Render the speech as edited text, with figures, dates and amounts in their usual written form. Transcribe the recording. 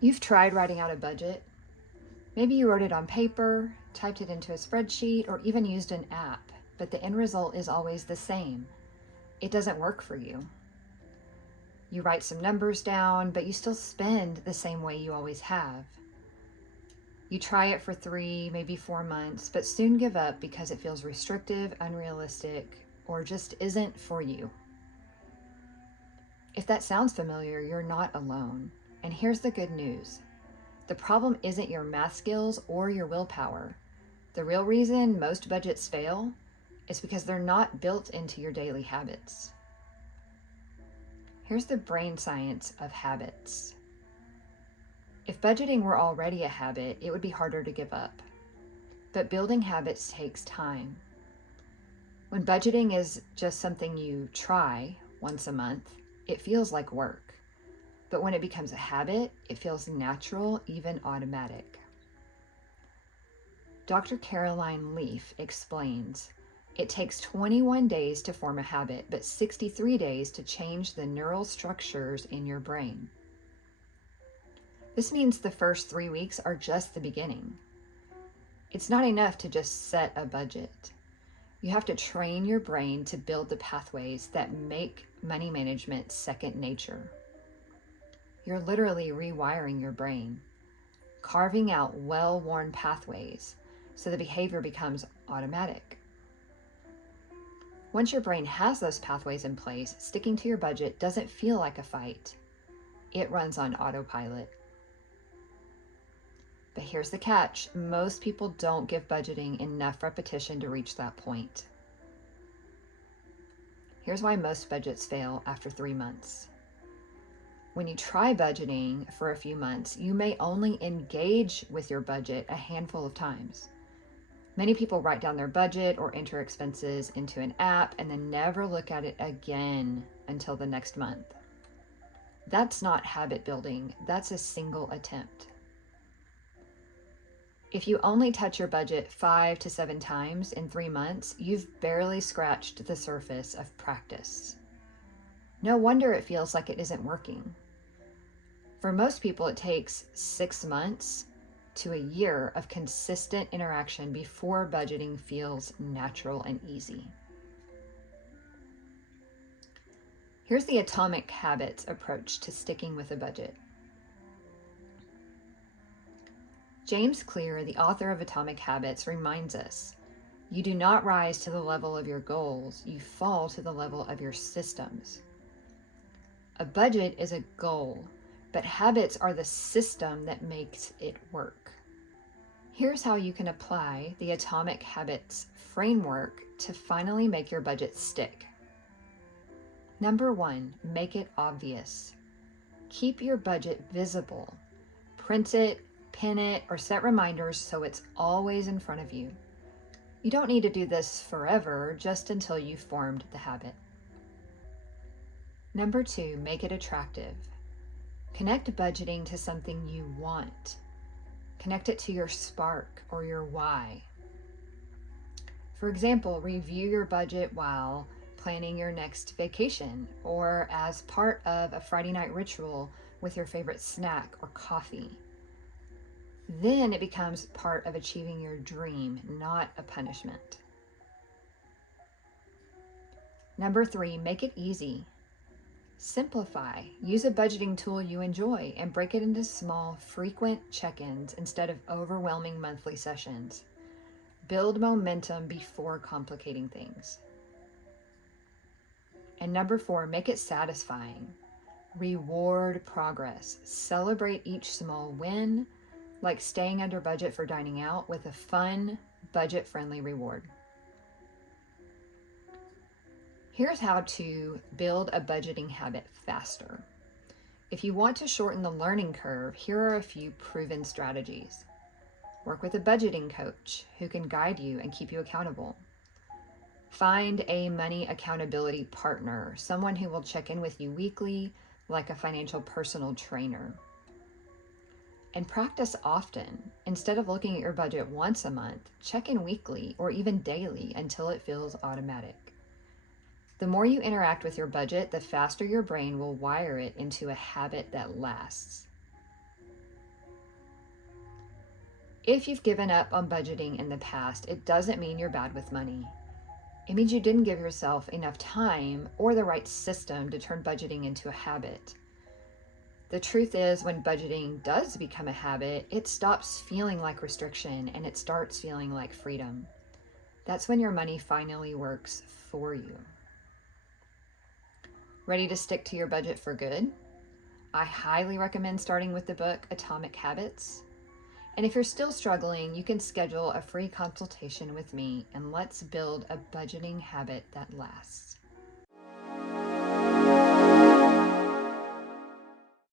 You've tried writing out a budget. Maybe you wrote it on paper, typed it into a spreadsheet, or even used an app, but the end result is always the same. It doesn't work for you. You write some numbers down, but you still spend the same way you always have. You try it for 3, maybe 4 months, but soon give up because it feels restrictive, unrealistic, or just isn't for you. If that sounds familiar, you're not alone. And here's the good news. The problem isn't your math skills or your willpower. The real reason most budgets fail is because they're not built into your daily habits. Here's the brain science of habits. If budgeting were already a habit, it would be harder to give up. But building habits takes time. When budgeting is just something you try once a month, it feels like work. But when it becomes a habit, it feels natural, even automatic. Dr. Caroline Leaf explains, it takes 21 days to form a habit, but 63 days to change the neural structures in your brain. This means the first 3 weeks are just the beginning. It's not enough to just set a budget. You have to train your brain to build the pathways that make money management second nature. You're literally rewiring your brain, carving out well-worn pathways so the behavior becomes automatic. Once your brain has those pathways in place, sticking to your budget doesn't feel like a fight. It runs on autopilot. But here's the catch. Most people don't give budgeting enough repetition to reach that point. Here's why most budgets fail after 3 months. When you try budgeting for a few months, you may only engage with your budget a handful of times. Many people write down their budget or enter expenses into an app and then never look at it again until the next month. That's not habit building, that's a single attempt. If you only touch your budget 5 to 7 times in 3 months, you've barely scratched the surface of practice. No wonder it feels like it isn't working. For most people, it takes 6 months to a year of consistent interaction before budgeting feels natural and easy. Here's the Atomic Habits approach to sticking with a budget. James Clear, the author of Atomic Habits, reminds us, you do not rise to the level of your goals, you fall to the level of your systems. A budget is a goal, but habits are the system that makes it work. Here's how you can apply the Atomic Habits framework to finally make your budget stick. Number 1, make it obvious. Keep your budget visible. Print it, pin it, or set reminders so it's always in front of you. You don't need to do this forever, just until you've formed the habit. Number 2, make it attractive. Connect budgeting to something you want. Connect it to your spark or your why. For example, review your budget while planning your next vacation or as part of a Friday night ritual with your favorite snack or coffee. Then it becomes part of achieving your dream, not a punishment. Number 3, make it easy. Simplify. Use a budgeting tool you enjoy and break it into small, frequent check-ins instead of overwhelming monthly sessions. Build momentum before complicating things. And number 4, make it satisfying. Reward progress. Celebrate each small win, like staying under budget for dining out, with a fun, budget-friendly reward. Here's how to build a budgeting habit faster. If you want to shorten the learning curve, here are a few proven strategies. Work with a budgeting coach who can guide you and keep you accountable. Find a money accountability partner, someone who will check in with you weekly, like a financial personal trainer. And practice often. Instead of looking at your budget once a month, check in weekly or even daily until it feels automatic. The more you interact with your budget, the faster your brain will wire it into a habit that lasts. If you've given up on budgeting in the past, it doesn't mean you're bad with money. It means you didn't give yourself enough time or the right system to turn budgeting into a habit. The truth is, when budgeting does become a habit, it stops feeling like restriction and it starts feeling like freedom. That's when your money finally works for you. Ready to stick to your budget for good? I highly recommend starting with the book Atomic Habits. And if you're still struggling, you can schedule a free consultation with me and let's build a budgeting habit that lasts.